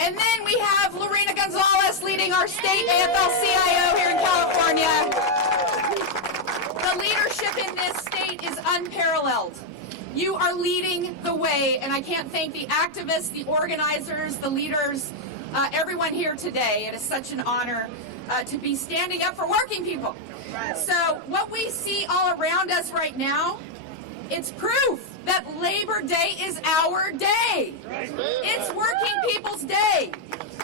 And then we have Lorena Gonzalez leading our state AFL-CIO here in California. The leadership in this state is unparalleled. You are leading the way, and I can't thank the activists, the organizers, the leaders, everyone here today. It is such an honor to be standing up for working people. So what we see all around us right now, it's proof that Labor Day is our day. It's working people's day.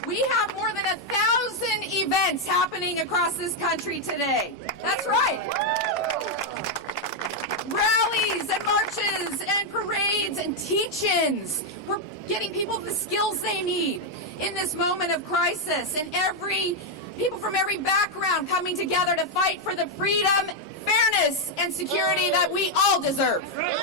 We have more than 1,000 events happening across this country today. That's right. Rallies and marches and parades and teach-ins. We're getting people the skills they need in this moment of crisis, and people from every background coming together to fight for the freedom, fairness, and security that we all deserve. And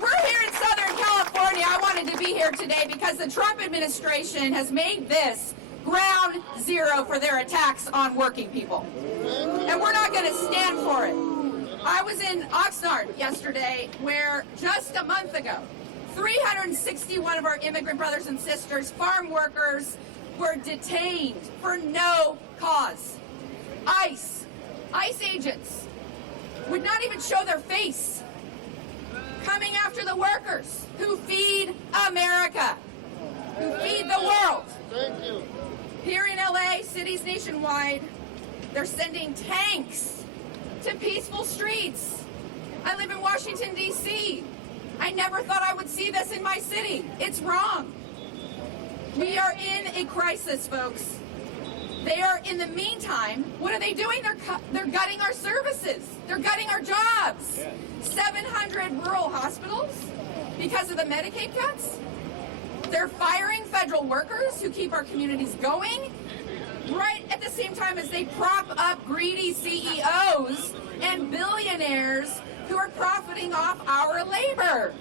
we're here in Southern California. I wanted to be here today because the Trump administration has made this ground zero for their attacks on working people. And we're not going to stand for it. I was in Oxnard yesterday where just a month ago, 361 of our immigrant brothers and sisters, farm workers, were detained for no cause. ICE agents would not even show their face, coming after the workers who feed America, who feed the world. Thank you. Here in LA, cities nationwide, they're sending tanks to peaceful streets. I live in Washington, D.C. I never thought I would see this in my city. It's wrong. We are in a crisis, folks. They are, in the meantime, what are they doing? They're gutting our services. They're gutting our jobs. 700 rural hospitals because of the Medicaid cuts. They're firing federal workers who keep our communities going, right at the same time as they prop up greedy CEOs and billionaires who are profiting off our labor.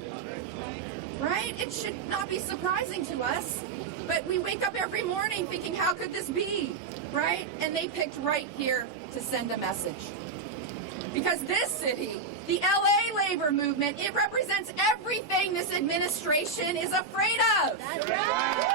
Right? It should not be surprising to us. But we wake up every morning thinking, how could this be, right? And they picked right here to send a message. Because this city, the LA labor movement, it represents everything this administration is afraid of. That's right.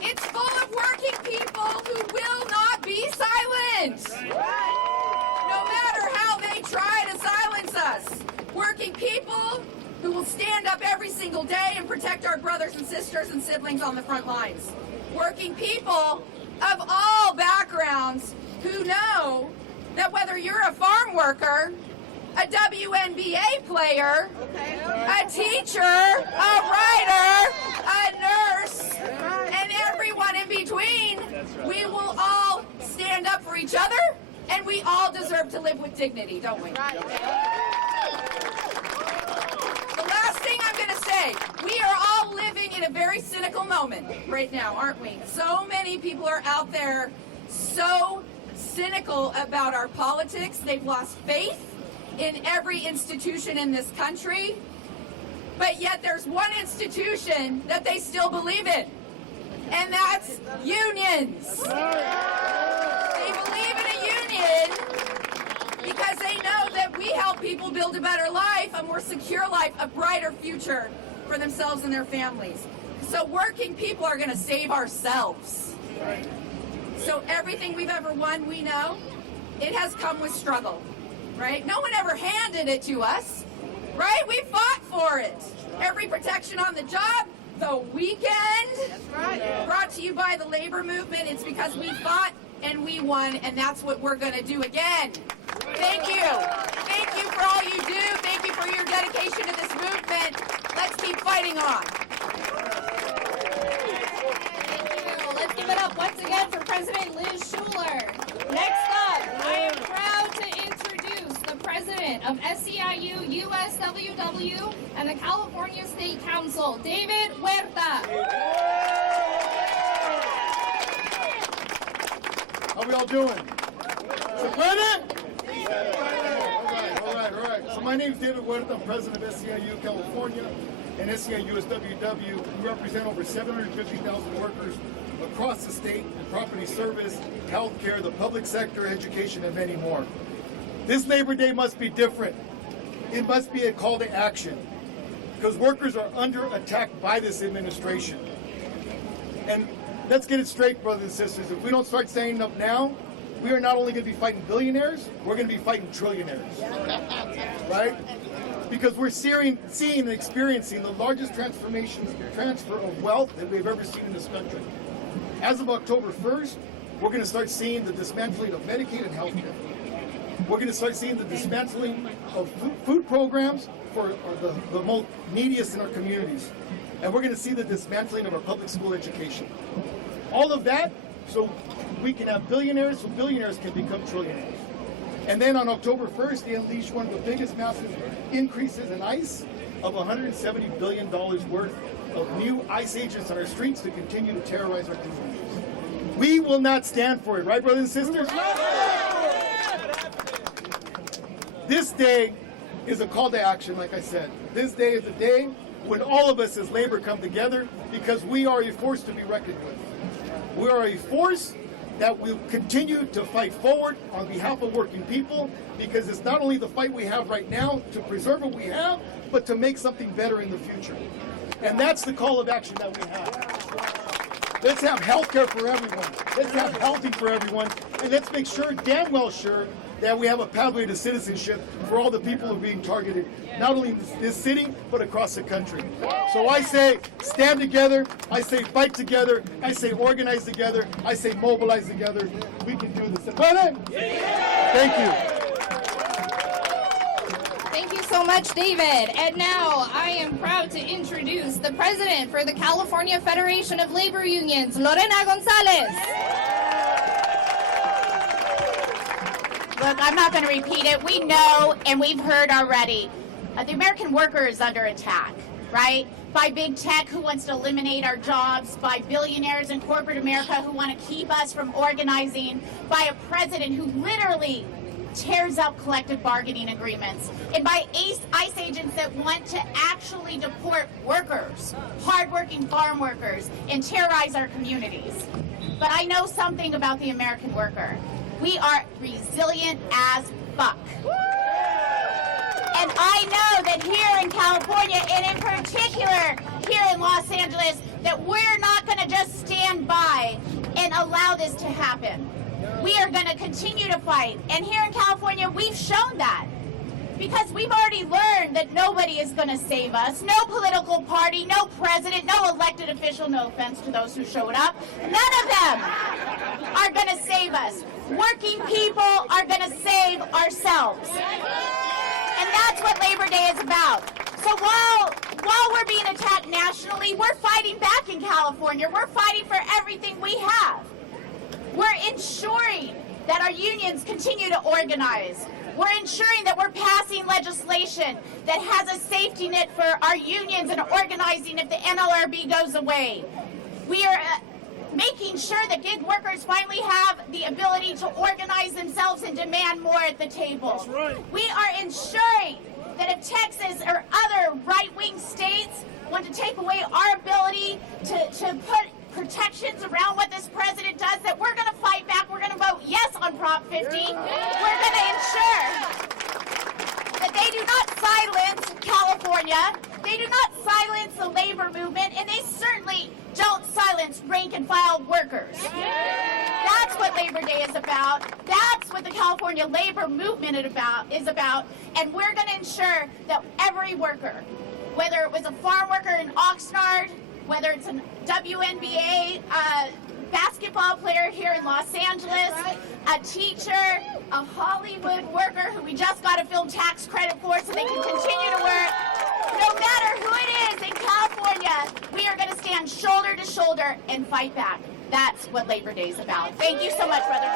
It's full of working people who will not be silent. No matter how they try to silence us. Working people who will stand up every single day and protect our brothers and sisters and siblings on the front lines. Working people of all backgrounds who know that whether you're a farm worker, a WNBA player, a teacher, a writer, a nurse, and everyone in between, we will all stand up for each other, and we all deserve to live with dignity, don't we? We are all living in a very cynical moment right now, aren't we? So many people are out there so cynical about our politics. They've lost faith in every institution in this country. But yet there's one institution that they still believe in, and that's unions. They believe in a union because they know that we help people build a better life, a more secure life, a brighter future for themselves and their families. So working people are going to save ourselves. So everything we've ever won, we know, it has come with struggle, right? No one ever handed it to us, right? We fought for it. Every protection on the job, the weekend, brought to you by the labor movement. It's because we fought and we won, and that's what we're going to do again. Thank you. Thank you for all you do. Thank you for your dedication to this movement. Let's keep fighting on. Let's give it up once again for President Liz Shuler. Next up, I am proud to introduce the President of SEIU USWW and the California State Council, David Huerta. How we all doing? So, President? All right. So my name is David Huerta. I'm president of SEIU California and SEIU USWW. We represent over 750,000 workers across the state in property service, healthcare, the public sector, education, and many more. This Labor Day must be different. It must be a call to action. because workers are under attack by this administration. And let's get it straight, brothers and sisters. If we don't start standing up now, we are not only going to be fighting billionaires, we're going to be fighting trillionaires. Right? Because we're seeing and experiencing the largest transfer of wealth that we've ever seen in this country. As of October 1st, we're going to start seeing the dismantling of Medicaid and healthcare. We're going to start seeing the dismantling of food programs for the most neediest in our communities. And we're going to see the dismantling of our public school education. All of that so we can have billionaires, so billionaires can become trillionaires. And then on October 1st, they unleashed one of the biggest massive increases in ICE of $170 billion worth of new ICE agents on our streets to continue to terrorize our communities. We will not stand for it, right, brothers and sisters? This day is a call to action, like I said. This day is a day when all of us as labor come together because we are a force to be reckoned with. We are a force that will continue to fight forward on behalf of working people because it's not only the fight we have right now to preserve what we have, but to make something better in the future. And that's the call of action that we have. Let's have health care for everyone. Let's have healthy for everyone. And let's make sure, damn well sure, that we have a pathway to citizenship for all the people who are being targeted, not only in this city, but across the country. So I say stand together, I say fight together, I say organize together, I say mobilize together. We can do this. Thank you. Thank you so much, David. And now I am proud to introduce the president for the California Federation of Labor Unions, Lorena Gonzalez. Look, I'm not going to repeat it. We know and we've heard already. The American worker is under attack, right? By big tech who wants to eliminate our jobs, by billionaires in corporate America who want to keep us from organizing, by a president who literally tears up collective bargaining agreements, and by ICE agents that want to actually deport workers, hardworking farm workers, and terrorize our communities. But I know something about the American worker. We are resilient as fuck. And I know that here in California, and in particular here in Los Angeles, that we're not going to just stand by and allow this to happen. We are going to continue to fight. And here in California, we've shown that. Because we've already learned that nobody is going to save us. No political party, no president, no elected official, no offense to those who showed up. None of them are going to save us. Working people are going to save ourselves. And that's what Labor Day is about. So while we're being attacked nationally, we're fighting back in California. We're fighting for everything we have. We're ensuring that our unions continue to organize. We're ensuring that we're passing legislation that has a safety net for our unions and organizing if the NLRB goes away. We are making sure that gig workers finally have the ability to organize themselves and demand more at the table. That's right. We are ensuring that if Texas or other right-wing states want to take away our ability to put protections around what this president does, that we're going to fight back. We're going to vote yes on Prop 50. We're going to ensure that they do not silence California. They do not silence the labor movement, and they certainly don't silence rank-and-file workers. That's what Labor Day is about. That's what the California labor movement is about. And we're going to ensure that every worker, whether it was a farm worker in Oxnard, whether it's a WNBA basketball player here in Los Angeles, a teacher, a Hollywood worker who we just got a film tax credit for so they can continue to work. No matter who it is in California, we are going to stand shoulder to shoulder and fight back. That's what Labor Day is about. Thank you so much, brothers.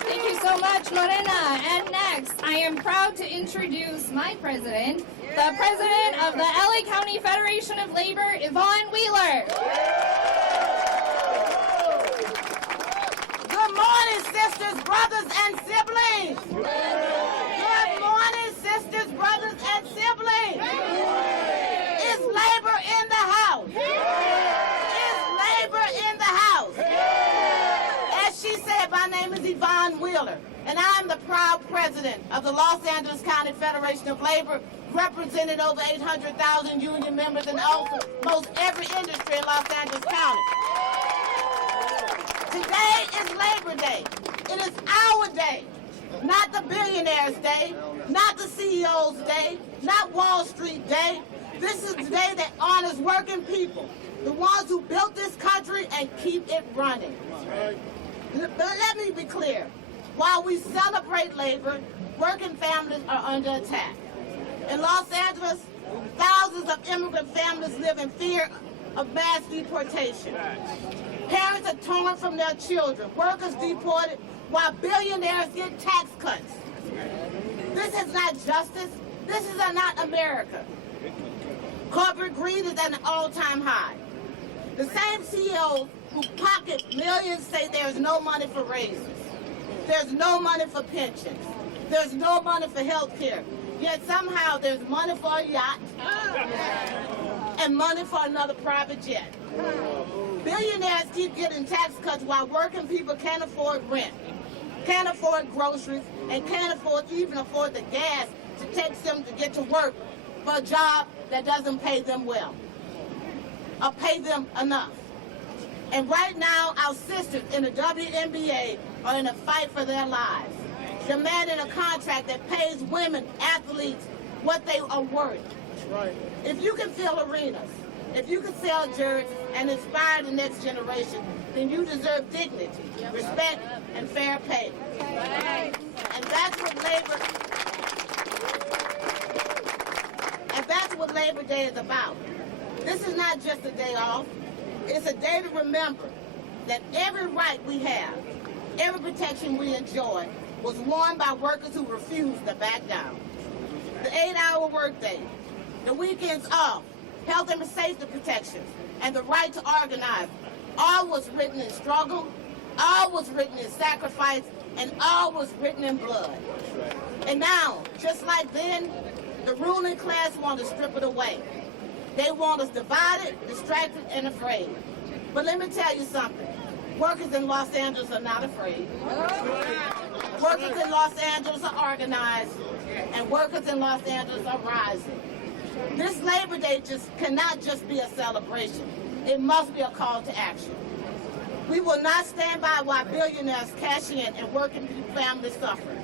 Thank you so much, Lorena. And next, I am proud to introduce my president, the president of the LA County Federation of Labor, Yvonne Wheeler. Good morning, sisters, brothers, and siblings. Good morning, sisters, brothers, and siblings. Is labor in the house? Is labor in the house? As she said, my name is Yvonne Wheeler, and and I'm the proud president of the Los Angeles County Federation of Labor, represented over 800,000 union members in almost every industry in Los Angeles County. Today is Labor Day. It is our day, not the billionaires' day, not the CEO's day, not Wall Street Day. This is the day that honors working people, the ones who built this country and keep it running. But let me be clear. While we celebrate labor, working families are under attack. In Los Angeles, thousands of immigrant families live in fear of mass deportation. Parents are torn from their children, workers deported, while billionaires get tax cuts. This is not justice. This is not America. Corporate greed is at an all-time high. The same CEOs who pocket millions say there's no money for raises. There's no money for pensions. There's no money for health care. Yet somehow there's money for a yacht and money for another private jet. Billionaires keep getting tax cuts while working people can't afford rent, can't afford groceries, and can't even afford the gas to take them to get to work for a job that doesn't pay them well or pay them enough. And right now, our sisters in the WNBA are in a fight for their lives, demanding a contract that pays women athletes what they are worth. Right. If you can fill arenas, if you can sell jerseys and inspire the next generation, then you deserve dignity, respect, and fair pay. And that's what Labor Day is about. This is not just a day off. It's a day to remember that every right we have, every protection we enjoy, was won by workers who refused to back down. The 8-hour workday, the weekends off, health and safety protections, and the right to organize, all was written in struggle, all was written in sacrifice, and all was written in blood. And now, just like then, the ruling class want to strip it away. They want us divided, distracted, and afraid. But let me tell you something. Workers in Los Angeles are not afraid. Workers in Los Angeles are organized, and workers in Los Angeles are rising. This Labor Day cannot just be a celebration. It must be a call to action. We will not stand by while billionaires cash in and working families suffer.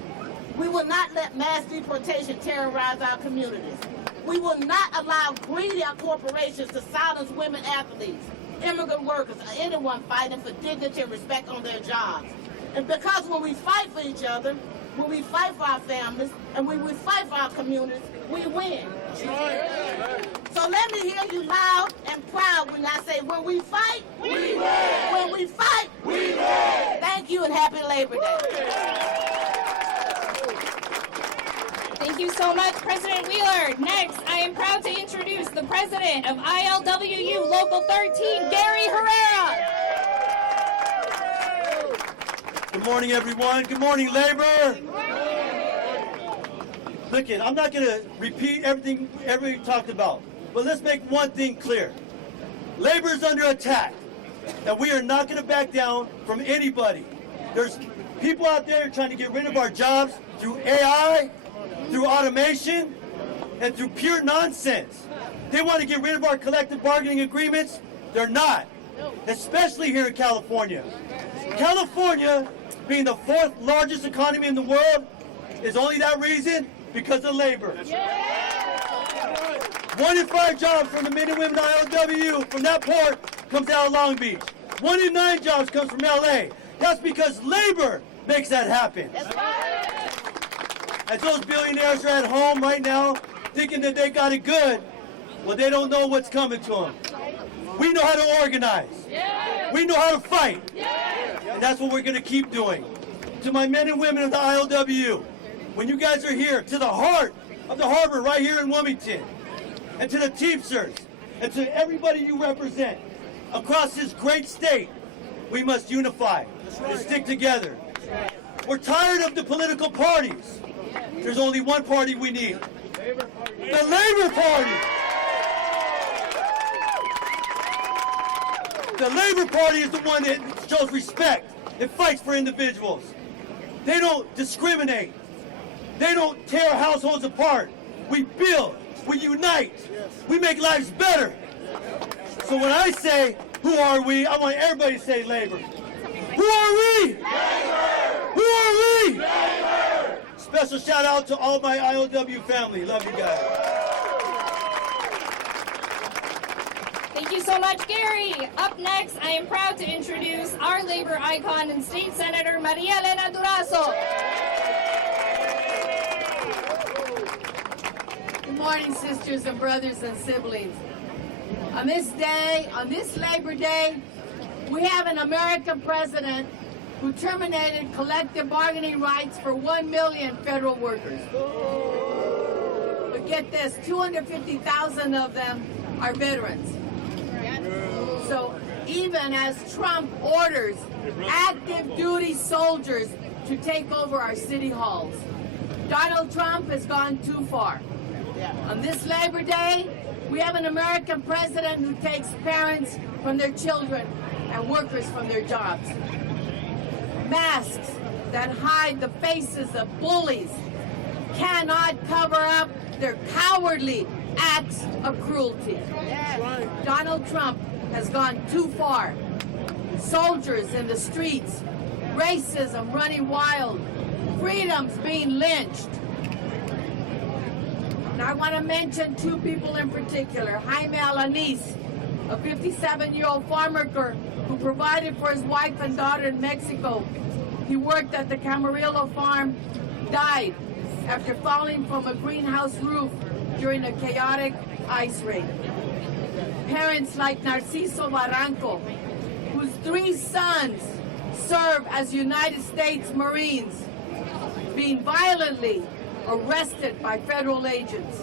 We will not let mass deportation terrorize our communities. We will not allow greedy corporations to silence women athletes, immigrant workers, or anyone fighting for dignity and respect on their jobs. And because when we fight for each other, when we fight for our families, and when we fight for our communities, we win. So let me hear you loud and proud when I say, when we fight, we win. When we fight, we win. Thank you and happy Labor Day. Thank you so much, President Wheeler. Next, I am proud to introduce the president of ILWU Local 13, Gary Herrera. Good morning, everyone. Good morning, Labor. Look, I'm not going to repeat everything everybody talked about, but let's make one thing clear. Labor is under attack, and we are not going to back down from anybody. There's people out there trying to get rid of our jobs through AI, through automation, and through pure nonsense. They want to get rid of our collective bargaining agreements. They're not, especially here in California. California, being the 4th largest economy in the world, is only that reason because of labor. 1 in 5 jobs from the men and women of ILWU from that port comes out of Long Beach. 1 in 9 jobs comes from LA. That's because labor makes that happen. As those billionaires are at home right now thinking that they got it good, well, they don't know what's coming to them. We know how to organize. We know how to fight. And that's what we're going to keep doing. To my men and women of the ILWU, when you guys are here, to the heart of the harbor right here in Wilmington, and to the Teamsters, and to everybody you represent across this great state, we must unify and stick together. We're tired of the political parties. There's only one party we need. The Labor Party. The Labor Party is the one that shows respect and fights for individuals. They don't discriminate. They don't tear households apart. We build. We unite. We make lives better. So when I say, who are we? I want everybody to say labor. Who are we? Labor! Who are we? Labor! Special shout out to all my IOW family. Love you guys. Thank you so much, Gary. Up next, I am proud to introduce our labor icon and State Senator Maria Elena Durazo. Good morning, sisters and brothers and siblings. On this day, on this Labor Day, we have an American president who terminated collective bargaining rights for 1 million federal workers. But get this, 250,000 of them are veterans. So even as Trump orders active duty soldiers to take over our city halls, Donald Trump has gone too far. On this Labor Day, we have an American president who takes parents from their children and workers from their jobs. Masks that hide the faces of bullies cannot cover up their cowardly acts of cruelty. Donald Trump has gone too far. Soldiers in the streets, racism running wild, freedoms being lynched. And I want to mention two people in particular. Jaime Alanis, a 57-year-old farm worker who provided for his wife and daughter in Mexico. He worked at the Camarillo farm, died after falling from a greenhouse roof during a chaotic ice rain. Parents like Narciso Barranco, whose 3 sons serve as United States Marines, being violently arrested by federal agents.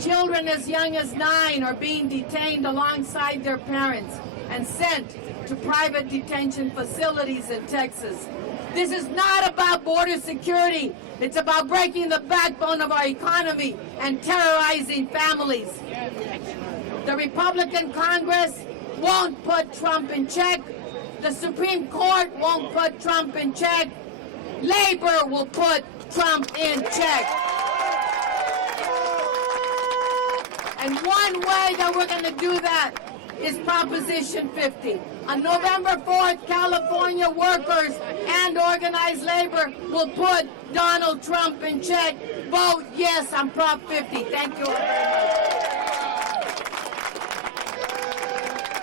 Children as young as 9 are being detained alongside their parents and sent to private detention facilities in Texas. This is not about border security. It's about breaking the backbone of our economy and terrorizing families. The Republican Congress won't put Trump in check. The Supreme Court won't put Trump in check. Labor will put Trump in check. And one way that we're going to do that is Proposition 50. On November 4th, California workers and organized labor will put Donald Trump in check. Vote yes on Prop 50. Thank you all very much.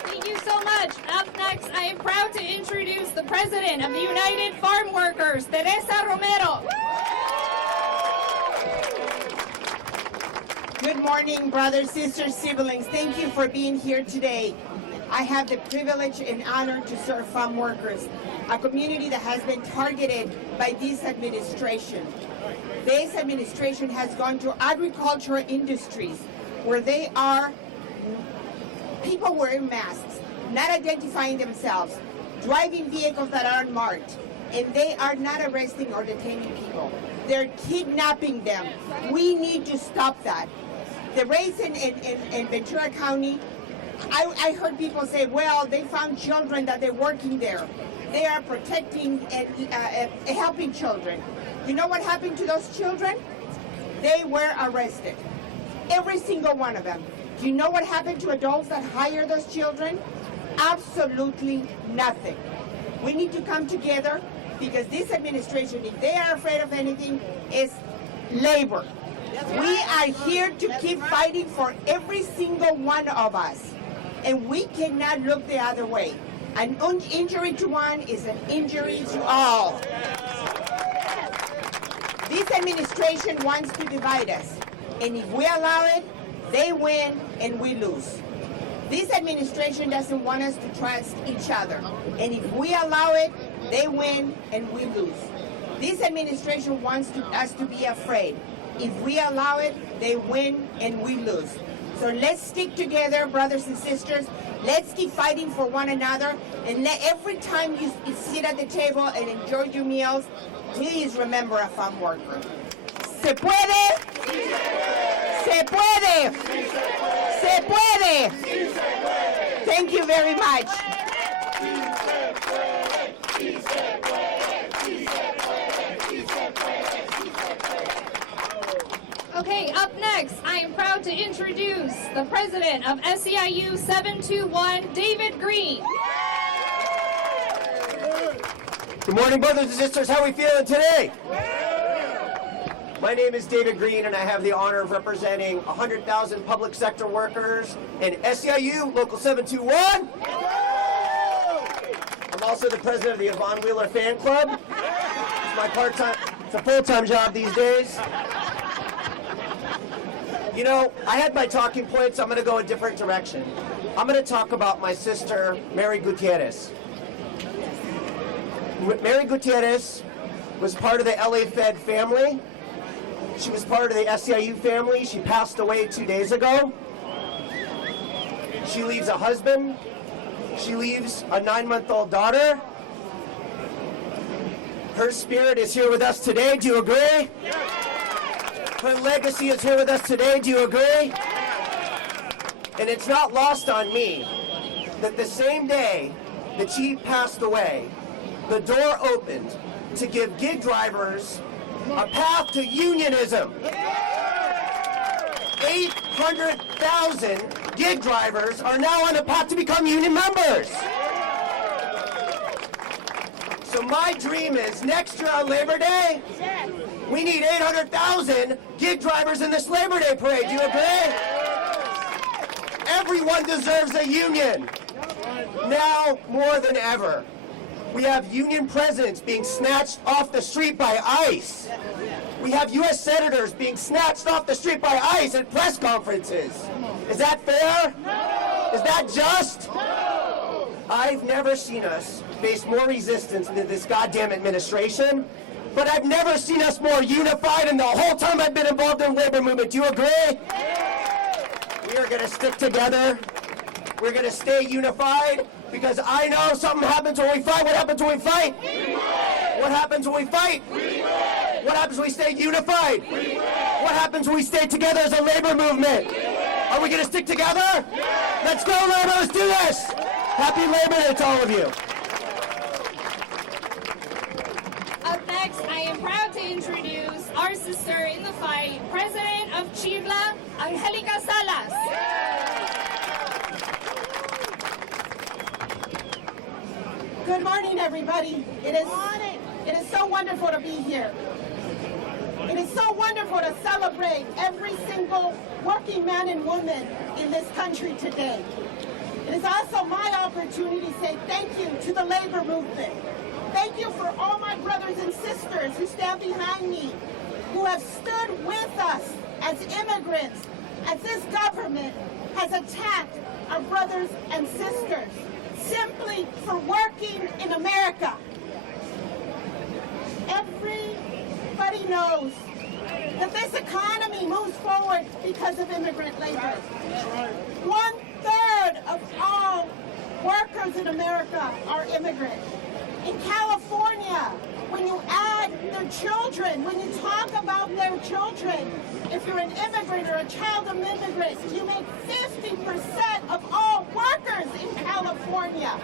Thank you so much. Up next, I am proud to introduce the President of the United Farm Workers, Teresa Romero. Good morning, brothers, sisters, siblings. Thank you for being here today. I have the privilege and honor to serve farm workers, a community that has been targeted by this administration. This administration has gone to agricultural industries where they are people wearing masks, not identifying themselves, driving vehicles that aren't marked, and they are not arresting or detaining people. They're kidnapping them. We need to stop that. The race in Ventura County, I heard people say, well, they found children that they're working there. They are protecting and helping children. You know what happened to those children? They were arrested. Every single one of them. Do you know what happened to adults that hire those children? Absolutely nothing. We need to come together because this administration, if they are afraid of anything, is labor. We are here to keep fighting for every single one of us. And we cannot look the other way. An injury to one is an injury to all. This administration wants to divide us. And if we allow it, they win and we lose. This administration doesn't want us to trust each other. And if we allow it, they win and we lose. This administration wants us to be afraid. If we allow it, they win and we lose. So let's stick together, brothers and sisters. Let's keep fighting for one another. And every time you sit at the table and enjoy your meals, please remember a farm worker. ¿Se puede? ¿Se puede? ¿Se puede? Thank you very much. Okay, up next, I am proud to introduce the president of SEIU 721, David Green. Good morning, brothers and sisters. How are we feeling today? My name is David Green, and I have the honor of representing 100,000 public sector workers in SEIU Local 721. I'm also the president of the Yvonne Wheeler Fan Club. It's my part-time, it's a full-time job these days. You know, I had my talking points. I'm going to go a different direction. I'm going to talk about my sister, Mary Gutierrez. Mary Gutierrez was part of the LA Fed family. She was part of the SEIU family. She passed away 2 days ago. She leaves a husband. She leaves a 9-month-old daughter. Her spirit is here with us today. Do you agree? Her legacy is here with us today. Do you agree? And it's not lost on me that the same day that she passed away, the door opened to give gig drivers a path to unionism. 800,000 gig drivers are now on the path to become union members. So my dream is next year on Labor Day, we need 800,000 gig drivers in this Labor Day parade. Do you agree? Everyone deserves a union. Now more than ever. We have union presidents being snatched off the street by ICE. We have U.S. senators being snatched off the street by ICE at press conferences. Is that fair? No. Is that just? No. I've never seen us face more resistance than this goddamn administration, but I've never seen us more unified in the whole time I've been involved in the labor movement. Do you agree? We are going to stick together. We're going to stay unified because I know something happens when we fight. What happens when we fight? What happens when we fight? What happens when we stay unified? What happens when we stay together as a labor movement? Are we going to stick together? Let's go, labor. Let's do this. Happy Labor Day to all of you. Up next, I am proud to introduce our sister in the fight, President of Chivla, Angelica Salas. Good morning, everybody. It is so wonderful to be here. It is so wonderful to celebrate every single working man and woman in this country today. It is also my opportunity to say thank you to the labor movement. Thank you for all my brothers and sisters who stand behind me, who have stood with us as immigrants, as this government has attacked our brothers and sisters simply for working in America. Everybody knows that this economy moves forward because of immigrant labor. 1/3 of all workers in America are immigrants. In California, when you add their children, when you talk about their children, if you're an immigrant or a child of immigrants, you make 50% of all workers in California.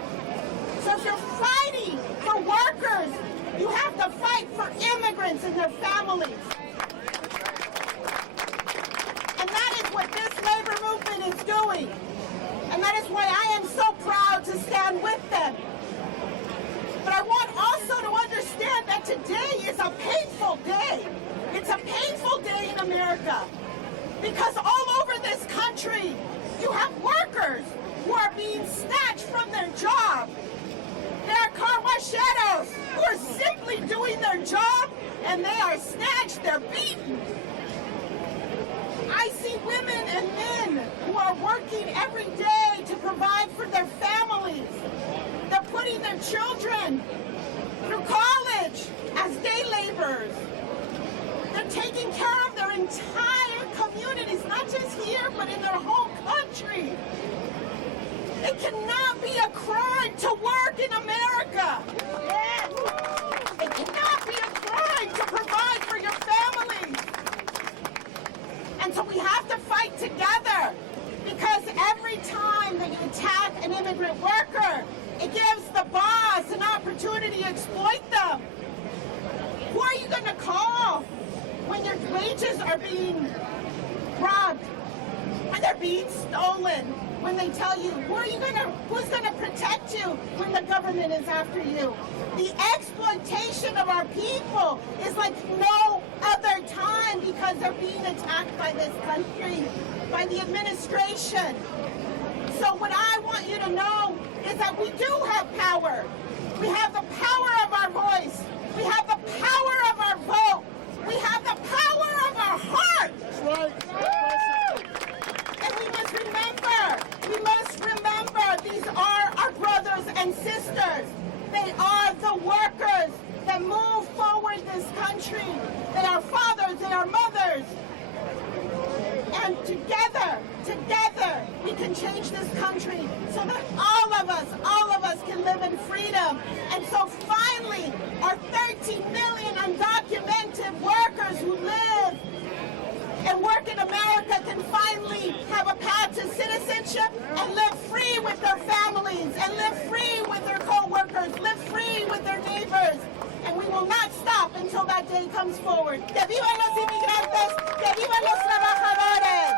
So if you're fighting for workers, you have to fight for immigrants and their families. And that is what this labor movement is doing. And that is why I am so proud to stand with them. But I want also to understand that today is a painful day. It's a painful day in America. Because all over this country, you have workers who are being snatched from their job. There are car wacheros who are simply doing their job and they are snatched, they're beaten. I see women and men who are working every day to provide for their families. They're putting their children through college as day laborers. They're taking care of their entire communities, not just here, but in their home country. It cannot be a crime to work in America. It cannot be a crime to provide for your families. And so we have to fight together, because every time that you attack an immigrant worker, it gives the boss an opportunity to exploit them. Who are you going to call when your wages are being robbed, when they're being stolen, when they tell you, who's gonna protect you when the government is after you? The exploitation of our people is like no other time because they're being attacked by this country, by the administration. So what I want you to know is that we do have power. We have the power of our voice. We have the power of our vote. We have the power of our heart. That's right. And we must remember, these are our brothers and sisters. They are the workers that move forward this country. They are fathers, they are mothers. And together, we can change this country so that all of us can live in freedom. And so finally, our 13 million undocumented workers who live and work in America can finally have a path to citizenship and live free with their families, and live free with their co-workers, live free with their neighbors. And we will not stop until that day comes forward. ¡Que vivan los inmigrantes! ¡Que vivan los trabajadores!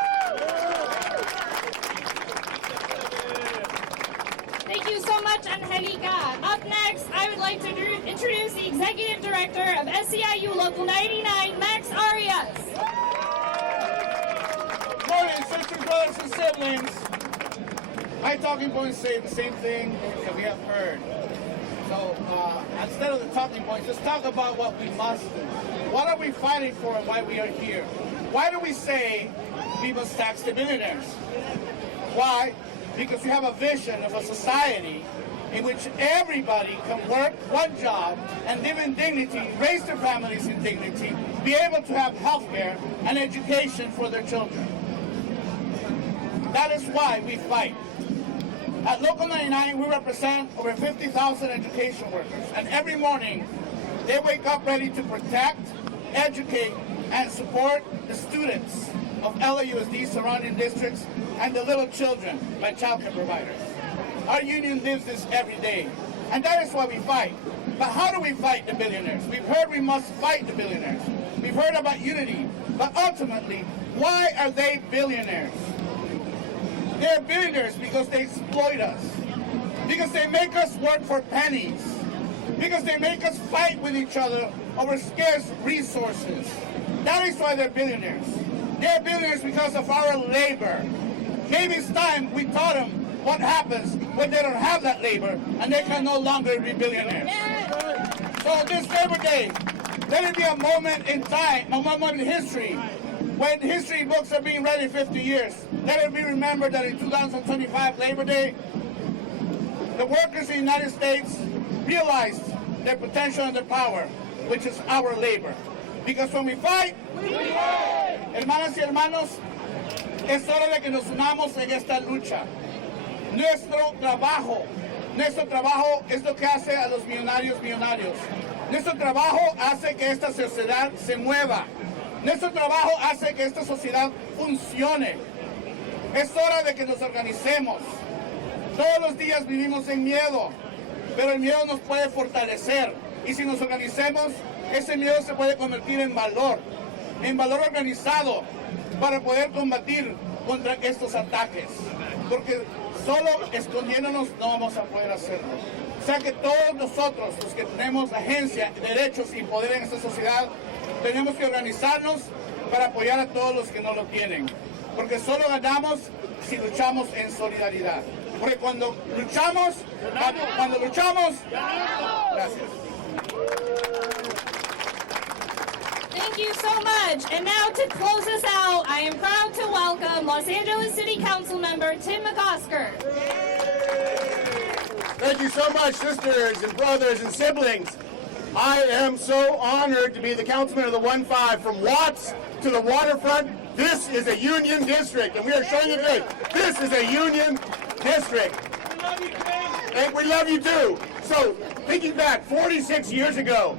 Thank you so much, Angelica. Up next, I would like to introduce the Executive Director of SEIU Local 99, Max Arias. Morning, sisters, brothers, and siblings. My talking points say the same thing that we have heard. So instead of the talking points, let's talk about what we must do. What are we fighting for and why we are here? Why do we say we must tax the billionaires? Why? Because we have a vision of a society in which everybody can work one job and live in dignity, raise their families in dignity, be able to have health care and education for their children. That is why we fight. At Local 99, we represent over 50,000 education workers, and every morning they wake up ready to protect, educate, and support the students of LAUSD surrounding districts and the little children by child care providers. Our union lives this every day, and that is why we fight. But how do we fight the billionaires? We've heard we must fight the billionaires. We've heard about unity, but ultimately, why are they billionaires? They're billionaires because they exploit us, because they make us work for pennies, because they make us fight with each other over scarce resources. That is why they're billionaires. They're billionaires because of our labor. Maybe it's time we taught them what happens when they don't have that labor and they can no longer be billionaires. So this Labor Day, let it be a moment in time, a moment in history. When history books are being read in 50 years, let it be remembered that in 2025 Labor Day, the workers in the United States realized their potential and their power, which is our labor. Because when we fight, hermanas y hermanos, es hora de que nos unamos en esta lucha. Nuestro trabajo es lo que hace a los millonarios millonarios. Nuestro trabajo hace que esta sociedad se mueva. Nuestro trabajo hace que esta sociedad funcione. Es hora de que nos organicemos. Todos los días vivimos en miedo, pero el miedo nos puede fortalecer. Y si nos organizamos, ese miedo se puede convertir en valor organizado para poder combatir contra estos ataques. Porque solo escondiéndonos no vamos a poder hacerlo. O sea que todos nosotros, los que tenemos agencia, derechos y poder en esta sociedad, tenemos que organizarnos para apoyar a todos los que no lo tienen. Porque solo ganamos si luchamos en solidaridad. Porque cuando luchamos, gracias. Thank you so much. And now to close us out, I am proud to welcome Los Angeles City Council member Tim McOsker. Thank you so much, sisters and brothers and siblings. I am so honored to be the councilman of the 1-5 from Watts to the waterfront. This is a union district, and we are showing you today, this is a union district. And we love you too. So, thinking back 46 years ago,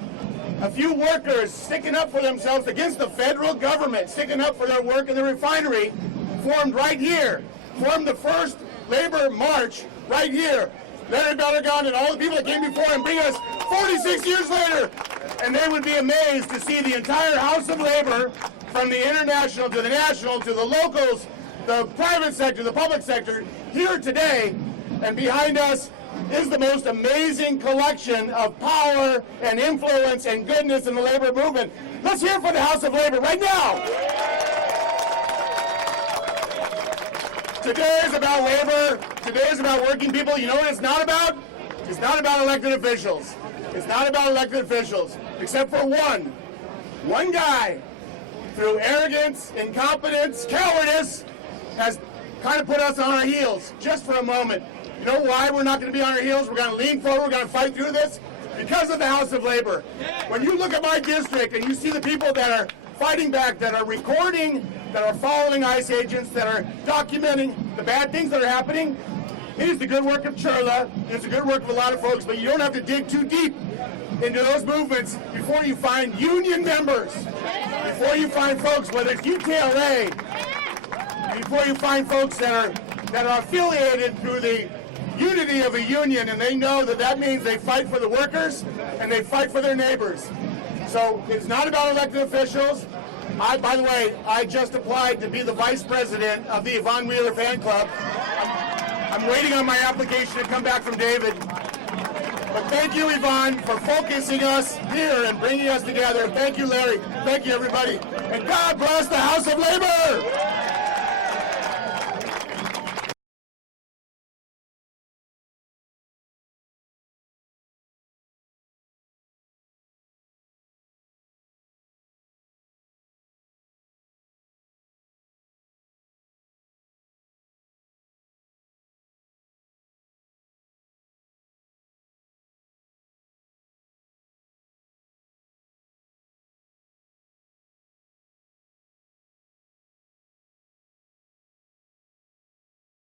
a few workers sticking up for themselves against the federal government, sticking up for their work in the refinery, formed right here, formed the first labor march right here. Larry Bellargon and all the people that came before him bring us 46 years later, and they would be amazed to see the entire House of Labor from the international to the national to the locals, the private sector, the public sector, here today, and behind us is the most amazing collection of power and influence and goodness in the labor movement. Let's hear it for the House of Labor right now. Today is about labor. Today is about working people. You know what it's not about? It's not about elected officials. It's not about elected officials, except for one. One guy, through arrogance, incompetence, cowardice, has kind of put us on our heels just for a moment. You know why we're not going to be on our heels? We're going to lean forward. We're going to fight through this because of the House of Labor. When you look at my district and you see the people that are fighting back, that are recording, that are following ICE agents, that are documenting the bad things that are happening, it is the good work of Charla. It's the good work of a lot of folks, but you don't have to dig too deep into those movements before you find union members, before you find folks, whether it's UTLA, before you find folks that are affiliated through the unity of a union, and they know that that means they fight for the workers and they fight for their neighbors. So it's not about elected officials. By the way, I just applied to be the vice president of the Yvonne Wheeler fan club. I'm waiting on my application to come back from David. But thank you, Yvonne, for focusing us here and bringing us together. Thank you, Larry. Thank you, everybody. And God bless the House of Labor.